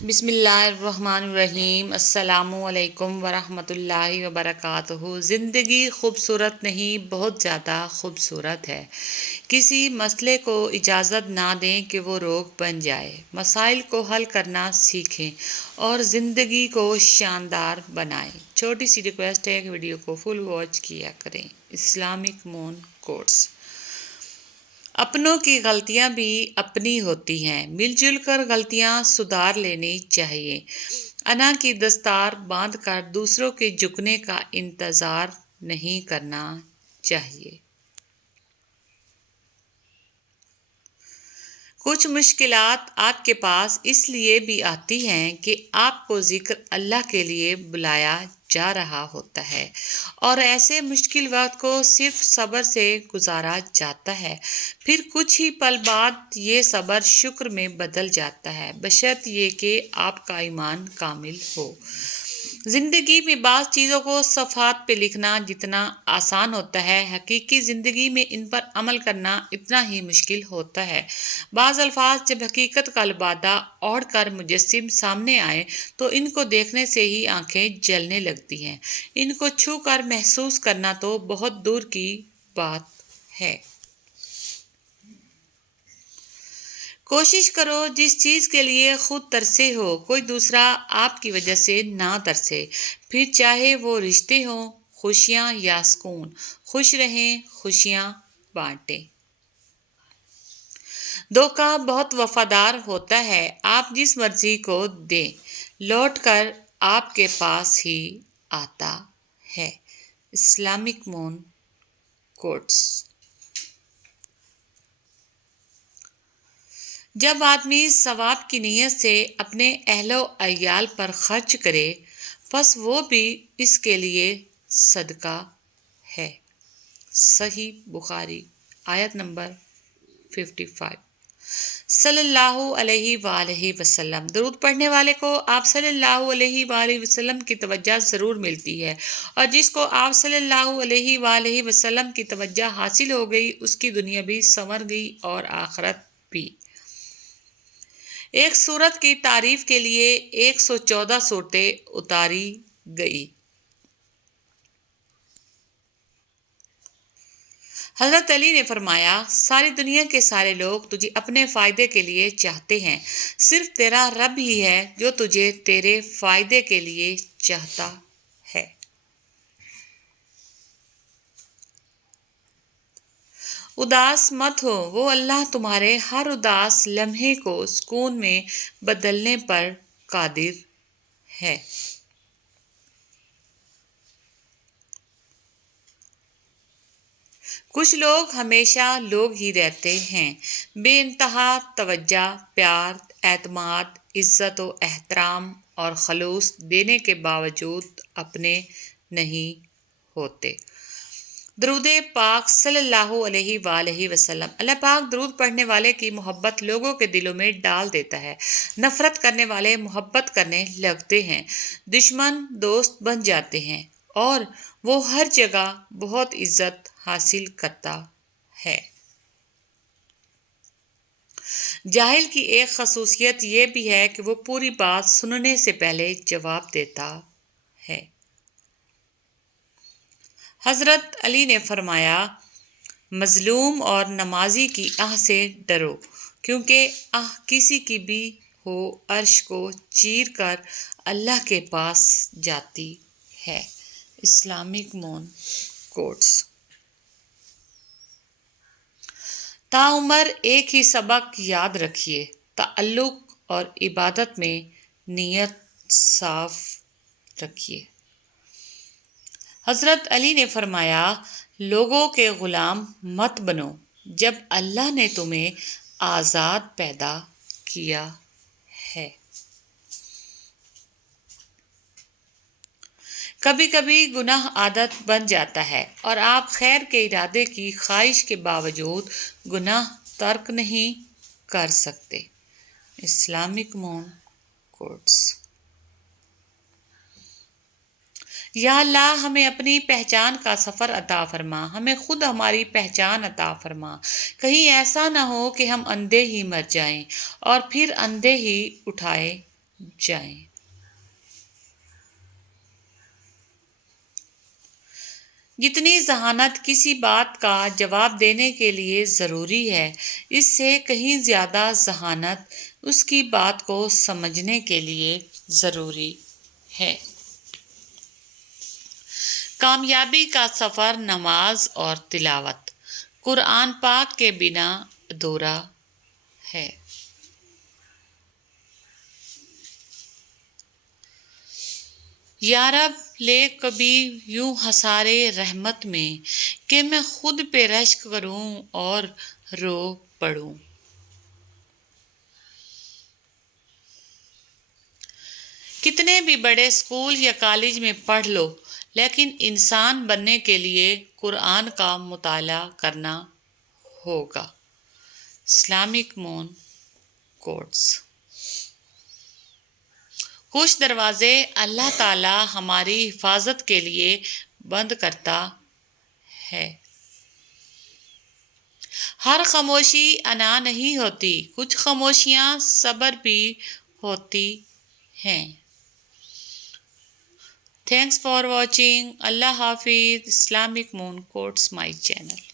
بسم اللہ الرحمن الرحیم۔ السلام علیکم ورحمۃ اللہ وبرکاتہ۔ زندگی خوبصورت نہیں، بہت زیادہ خوبصورت ہے۔ کسی مسئلے کو اجازت نہ دیں کہ وہ روک بن جائے۔ مسائل کو حل کرنا سیکھیں اور زندگی کو شاندار بنائیں۔ چھوٹی سی ریکویسٹ ہے کہ ویڈیو کو فل واچ کیا کریں۔ Islamic moon quotes. اپنوں کی غلطیاں بھی اپنی ہوتی ہیں، مل جل کر غلطیاں سدھار لینی چاہیے۔ انا کی دستار باندھ کر دوسروں کے جھکنے کا انتظار نہیں کرنا چاہیے۔ کچھ مشکلات آپ کے پاس اس لیے بھی آتی ہیں کہ آپ کو ذکر اللہ کے لیے بلایا جا رہا ہوتا ہے، اور ایسے مشکل وقت کو صرف صبر سے گزارا جاتا ہے۔ پھر کچھ ہی پل بعد یہ صبر شکر میں بدل جاتا ہے، بشرط یہ کہ آپ کا ایمان کامل ہو۔ زندگی میں بعض چیزوں کو صفحات پہ لکھنا جتنا آسان ہوتا ہے، حقیقی زندگی میں ان پر عمل کرنا اتنا ہی مشکل ہوتا ہے۔ بعض الفاظ جب حقیقت کا لبادہ اوڑھ کر مجسم سامنے آئے تو ان کو دیکھنے سے ہی آنکھیں جلنے لگتی ہیں۔ ان کو چھو کر محسوس کرنا تو بہت دور کی بات ہے۔ کوشش کرو جس چیز کے لیے خود ترسے ہو کوئی دوسرا آپ کی وجہ سے نہ ترسے، پھر چاہے وہ رشتے ہوں، خوشیاں یا سکون۔ خوش رہیں، خوشیاں بانٹیں۔ دھوکہ بہت وفادار ہوتا ہے، آپ جس مرضی کو دیں لوٹ کر آپ کے پاس ہی آتا ہے۔ Islamic moon quotes. جب آدمی ثواب کی نیت سے اپنے اہل و عیال پر خرچ کرے، پس وہ بھی اس کے لیے صدقہ ہے۔ صحیح بخاری آیت نمبر 55۔ صلی اللہ علیہ وآلہ وسلم۔ درود پڑھنے والے کو آپ صلی اللہ علیہ وآلہ وسلم کی توجہ ضرور ملتی ہے، اور جس کو آپ صلی اللہ علیہ وآلہ وسلم کی توجہ حاصل ہو گئی اس کی دنیا بھی سنور گئی اور آخرت بھی۔ ایک سورت کی تعریف کے لیے 114 صورتیں اتاری گئی۔ حضرت علی نے فرمایا، ساری دنیا کے سارے لوگ تجھے اپنے فائدے کے لیے چاہتے ہیں، صرف تیرا رب ہی ہے جو تجھے تیرے فائدے کے لیے چاہتا ہے۔ اداس مت ہو، وہ اللہ تمہارے ہر اداس لمحے کو سکون میں بدلنے پر قادر ہے۔ کچھ لوگ ہمیشہ لوگ ہی رہتے ہیں، بے انتہا توجہ، پیار، اعتماد، عزت و احترام اور خلوص دینے کے باوجود اپنے نہیں ہوتے۔ درود پاک صلی اللہ علیہ وآلہ وسلم۔ اللہ پاک درود پڑھنے والے کی محبت لوگوں کے دلوں میں ڈال دیتا ہے۔ نفرت کرنے والے محبت کرنے لگتے ہیں، دشمن دوست بن جاتے ہیں، اور وہ ہر جگہ بہت عزت حاصل کرتا ہے۔ جاہل کی ایک خصوصیت یہ بھی ہے کہ وہ پوری بات سننے سے پہلے جواب دیتا ہے۔ حضرت علی نے فرمایا، مظلوم اور نمازی کی آہ سے ڈرو، کیونکہ آہ کسی کی بھی ہو عرش کو چیر کر اللہ کے پاس جاتی ہے۔ Islamic moon quotes. تاعمر ایک ہی سبق یاد رکھیے، تعلق اور عبادت میں نیت صاف رکھیے۔ حضرت علی نے فرمایا، لوگوں کے غلام مت بنو جب اللہ نے تمہیں آزاد پیدا کیا ہے۔ کبھی کبھی گناہ عادت بن جاتا ہے اور آپ خیر کے ارادے کی خواہش کے باوجود گناہ ترک نہیں کر سکتے۔ Islamic moon quotes. یا اللہ ہمیں اپنی پہچان کا سفر عطا فرما، ہمیں خود ہماری پہچان عطا فرما۔ کہیں ایسا نہ ہو کہ ہم اندھے ہی مر جائیں اور پھر اندھے ہی اٹھائے جائیں۔ جتنی ذہانت کسی بات کا جواب دینے کے لیے ضروری ہے، اس سے کہیں زیادہ ذہانت اس کی بات کو سمجھنے کے لیے ضروری ہے۔ کامیابی کا سفر نماز اور تلاوت قرآن پاک کے بنا ادھورا ہے۔ یا رب لے کبھی یوں حصارِ رحمت میں کہ میں خود پہ رشک کروں اور رو پڑوں۔ کتنے بھی بڑے اسکول یا کالج میں پڑھ لو، لیکن انسان بننے کے لیے قرآن کا مطالعہ کرنا ہوگا۔ Islamic moon quotes. کچھ دروازے اللہ تعالیٰ ہماری حفاظت کے لیے بند کرتا ہے۔ ہر خاموشی انا نہیں ہوتی، کچھ خاموشیاں صبر بھی ہوتی ہیں۔ Thanks for watching. اللہ حافظ۔ Islamic moon quotes my channel.